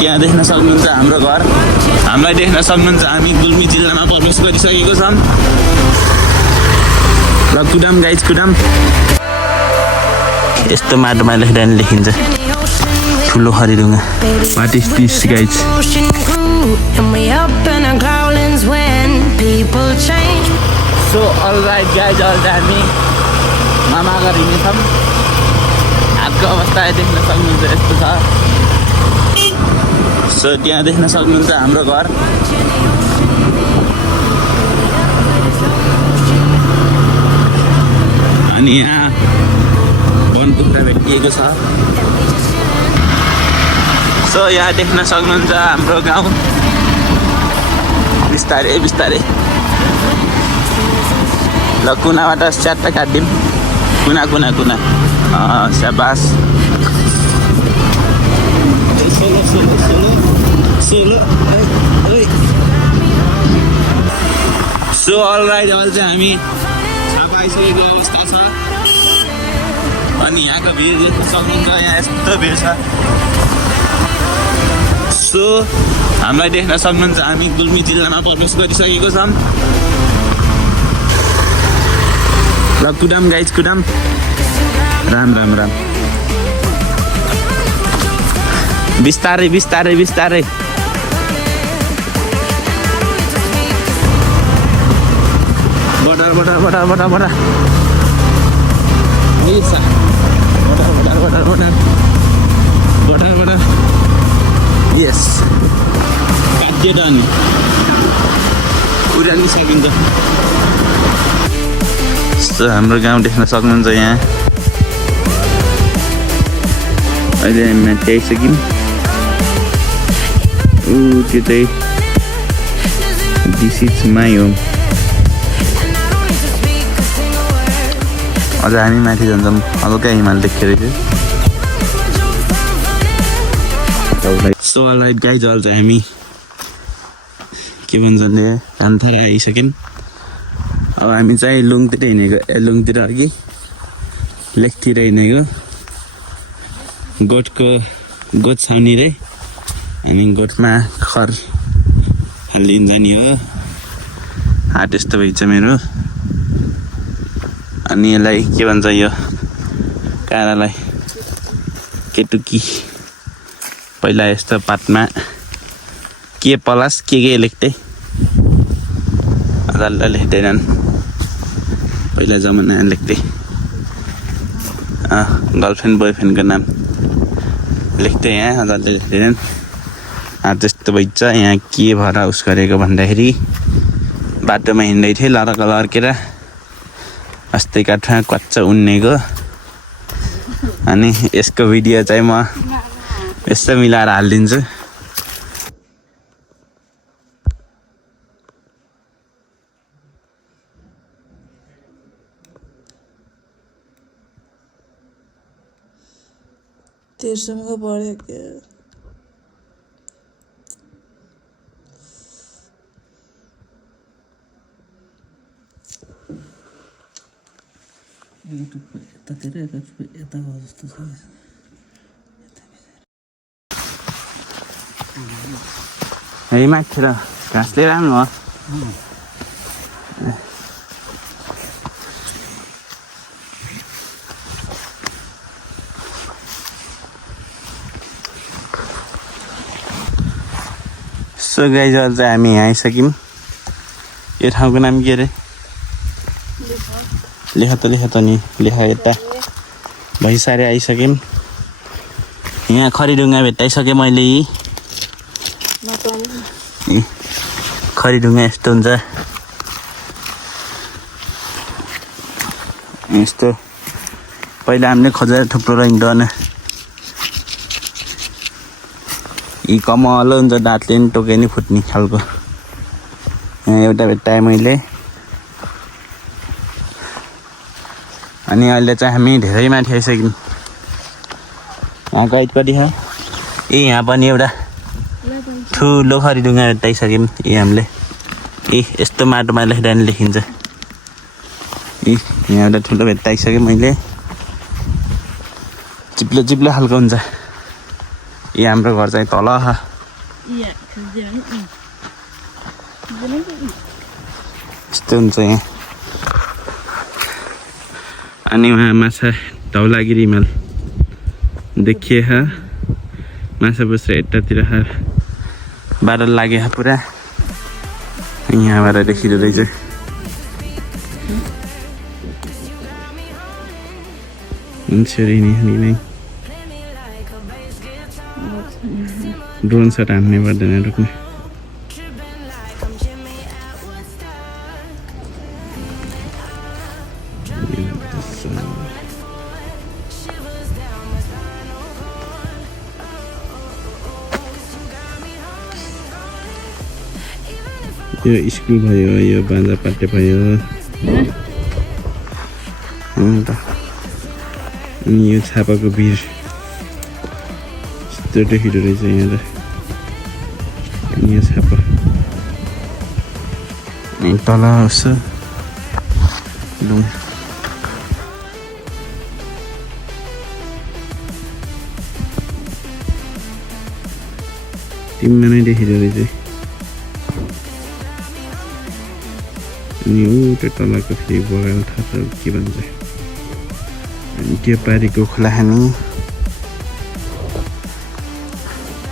त्यहाँ देख्न सक्नुहुन्छ हाम्रो घर। हामीलाई देख्न सक्नुहुन्छ हामी गुल्मी जिल्लामा प्रवेश गरिसकेको छौँ। ल कुदाम गाइज कुदाम। यस्तो माटोमा लेख्दा नि लेखिन्छ ठुलो खरिडुङ्गा। What is this guys? So alright guys, अहिले हामी मामा घर हिँड्नेछौँ। हातको अवस्था देख्न सक्नुहुन्छ यस्तो छ। सो त्यहाँ देख्न सक्नुहुन्छ हाम्रो घर। अनि यहाँ वनकुखुरा भेटिएको छ। सो यहाँ देख्न सक्नुहुन्छ हाम्रो गाउँ। बिस्तारै बिस्तारै ल कुनाबाट च्याट्ट काटिदिउँ। कुना कुना कुना स्याबास। सो अलराइट, अहिले चाहिँ हामी छापा आइसकेको अवस्था छ। अनि यहाँको भिड देख्न सक्नुहुन्छ। यहाँ यस्तो भिड छ। सो हामीलाई देख्न सक्नुहुन्छ हामी गुल्मी जिल्लामा प्रवेश गरिसकेको छौँ। ल कुदाम गाइज कुदाम। राम राम राम। बिस्तारै बिस्तारै बिस्तारै। Butter butter butter butter butter butter butter butter butter butter butter. यस काटियो त अनि उडाल्नु सकिन्छ। हाम्रो गाउँ देख्न सक्नुहुन्छ। यहाँ अहिले हामी माथि आइसक्यौँ। त्यो चाहिँ दिस इज माई होम। अझ हामी माथि जान्छौँ। हल्का हिमाल देखेर थियो। सो अलराइट गाइज, अहिले चाहिँ हामी के भन्छ भने कान्थारा आइसक्यौँ। अब हामी चाहिँ लुङतिर हिँडेको। लुङतिर अघि लेकतिर हिँडेको। गोठ छाउनी रे। अनि गोठमा खर हालिदिन्छ नि हो। हात यस्तो भइन्छ मेरो। अनि यसलाई के भन्छ यो काँडालाई? केटुकी। पहिला यस्तो पातमा के पलास के लेख्दै अदालत लेख्दैनन्। पहिला जमाना लेख्दै गर्लफ्रेन्ड बोयफ्रेन्डको नाम लेख्दै। यहाँ अदालत लेख्दैनन्। त्यस्तो भइन्छ। यहाँ के भएर उस गरेको भन्दाखेरि बाटोमा हिँड्दै थिएँ लरका लर्केर अस्ति काठमा कच्चा उन्नेको। अनि यसको भिडियो चाहिँ म यस्तो मिलाएर हालिदिन्छु। तेर्सोको पढ्यो क्या। यतातिर यता हो जस्तो छ। है माथितिर घाँसले राम्रो हो। सो गाइज, अहिले चाहिँ हामी यहाँ आइसक्यौँ। यो ठाउँको नाम के अरे? लेख त नि लेख। यता भइसारे आइसक्यौँ। यहाँ खरिडुङ्गा भेटाइसकेँ मैले। खरिडुङ्गा यस्तो हुन्छ। यस्तो पहिला हामीले खोजेर थुप्रो रहन्छ। यी कमलो हुन्छ, दाँतले नि टोके नि फुट्ने खालको। यहाँ एउटा भेट्टाएँ मैले। अनि अहिले चाहिँ हामी धेरै माथि आइसक्यौँ। यहाँ गाइड कति छ? यहाँ पनि एउटा ठुलो खरिडुङ्गा भेट्टाइसक्यौँ। हामीले यस्तो माटोमा लेख्दा नि लेखिन्छ। यहाँ एउटा ठुलो भेट्टाइसकेँ मैले। चिप्लो चिप्लो खालको हुन्छ। यो हाम्रो घर चाहिँ तल यस्तो हुन्छ यहाँ अनि वहाँ माछा धौलागिरी हिमाल देखिए माछा पुछ्रा यतातिर बादल लागे पुरा यहाँबाट देखिँदो रहेछ मान्छेहरू हिँड्ने ड्रोन सट हान्ने पर्दैन रोक्ने यो स्कुल भयो यो बाँझापाटे भयो अन्त अनि यो छापाको भिर यस्तो देखिँदो रहेछ यहाँ त अनि यो छापा अनि तल यसो लुङ टिममा नै देखिँदो रहेछ अनि उता तलको फेरि बगान थाहा छ के भन्छ अनि त्यो पारिको खोला खानी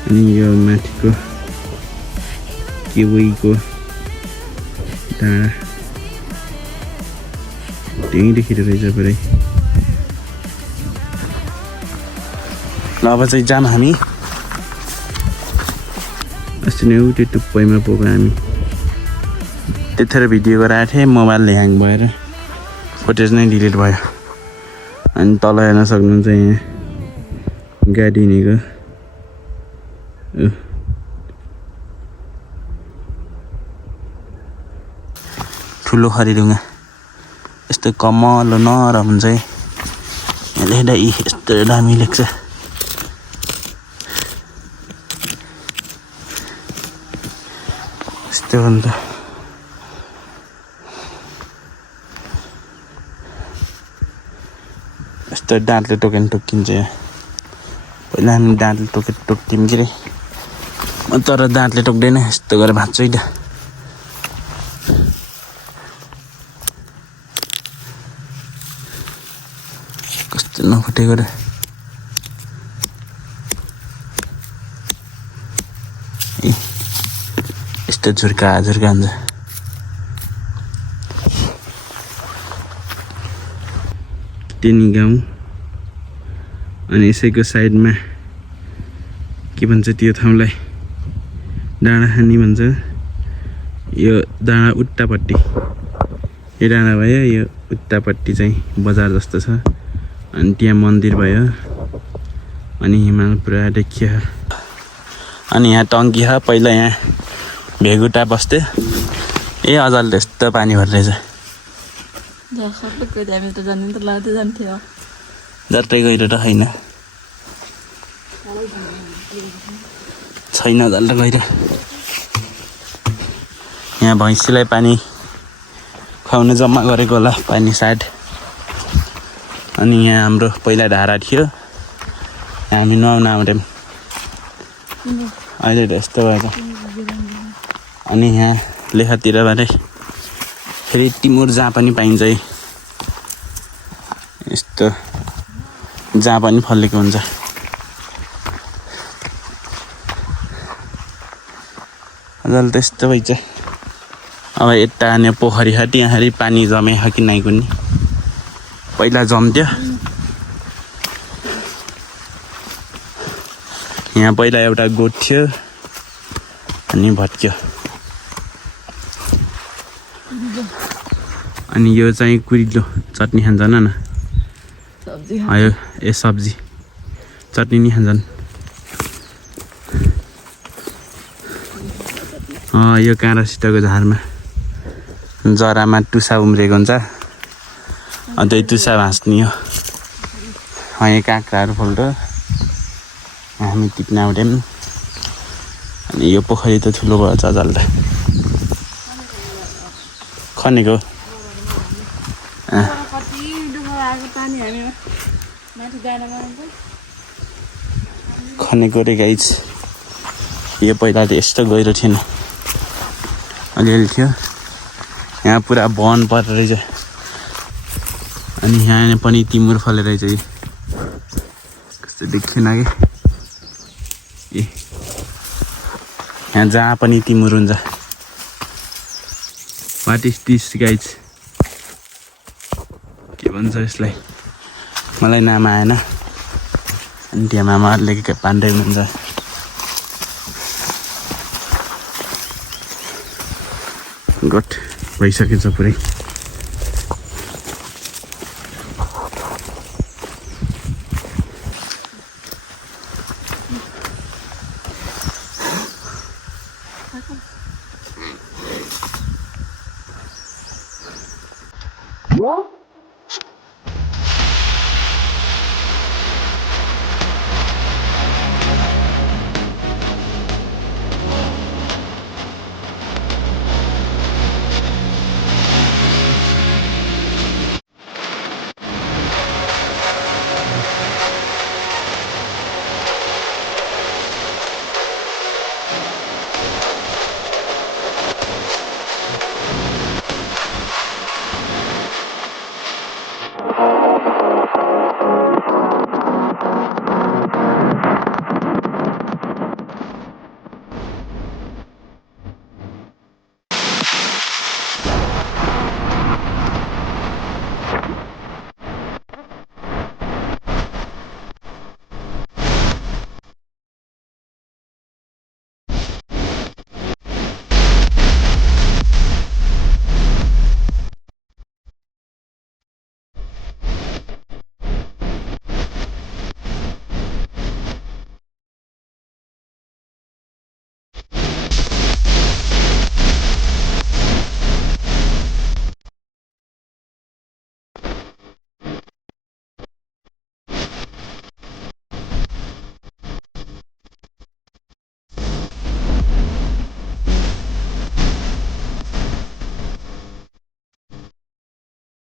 अनि यो माथिको केवईको डाँडा त्यहीँ देखिँदो रहेछ पुरै ल अब चाहिँ जाम हामी अस्ति नै उतै टुप्पैमा पुग्यो हामी त्यतिखेर भिडियो गराएको थिएँ मोबाइल ह्याङ भएर फुटेज नै डिलिट भयो अनि तल हेर्न सक्नुहुन्छ यहाँ गाडी हिँडेको ठुलो खरिडुङ्गा यस्तो कमलो नरम हुन्छ है यहाँ लेख्दा यस्तो दामी लेख्छ यस्तो हुन्छ यस्तो दाँतले टोकेन टोकिन्छ यहाँ पहिला हामी दाँतले टोक्थ्यौँ के अरे तर दाँतले टोक्दैन यस्तो गरेर भाँच्छु है त कस्तो नफुटेको र यस्तो झुर्का हुन्छ टेनी गाउँ अनि यसैको साइडमा के भन्छ त्यो ठाउँलाई डाँडाखानी भन्छ यो डाँडा उट्टापट्टि यो डाँडा भयो यो उट्टापट्टि चाहिँ बजार जस्तो छ अनि त्यहाँ मन्दिर भयो अनि हिमाल पुरा देखियो अनि यहाँ टङ्की छ पहिला यहाँ भेगुटा बस्थे ए अझल त्यस्तो पानी भर्ने रहेछ जतै गहिरो त छैन झन् गहिरो यहाँ भैँसीलाई पानी खुवाउन जम्मा गरेको होला पानी साइड अनि यहाँ हाम्रो पहिला धारा थियो हामी नुहाउन आउँथ्यौँ अहिले त यस्तो भएर अनि यहाँ लेखातिरबाट फेरि टिमुर जहाँ पनि पाइन्छ है यस्तो जहाँ पनि फलेको हुन्छ अझल त्यस्तो भइन्छ अब यता आने पोखरी छ त्यहाँ पानी जमे कि नै कुनै पहिला जम्थ्यो यहाँ पहिला एउटा गोठ थियो अनि भत्क्यो अनि यो चाहिँ कुरिलो चटनी खान्छन् न आयो ए सब्जी चटनी नि खान्छन् यो काँडासितको झारमा जरामा टुसा उम्रेको हुन्छ अन्त टुसा भाँच्ने हो यहाँ काँक्राहरू फल्दो हामी टिप्न आउँथ्यौँ अनि यो पोखरी त ठुलो भयो जल त खनेको खनेको रे गाइज यो पहिला त यस्तो गहिरो थिएन अलिअलि थियो यहाँ पुरा वन परेर रहेछ अनि यहाँ पनि तिमुर फलेर रहेछ यो कस्तो देखिएन कि ए यहाँ जहाँ पनि तिमुर हुन्छ वाट इज दिस गाइज के भन्छ यसलाई मलाई नाम आएन अनि त्यहाँ मामाहरूले के पान्दै हुनुहुन्छ गट भइसकेछ पुरै What?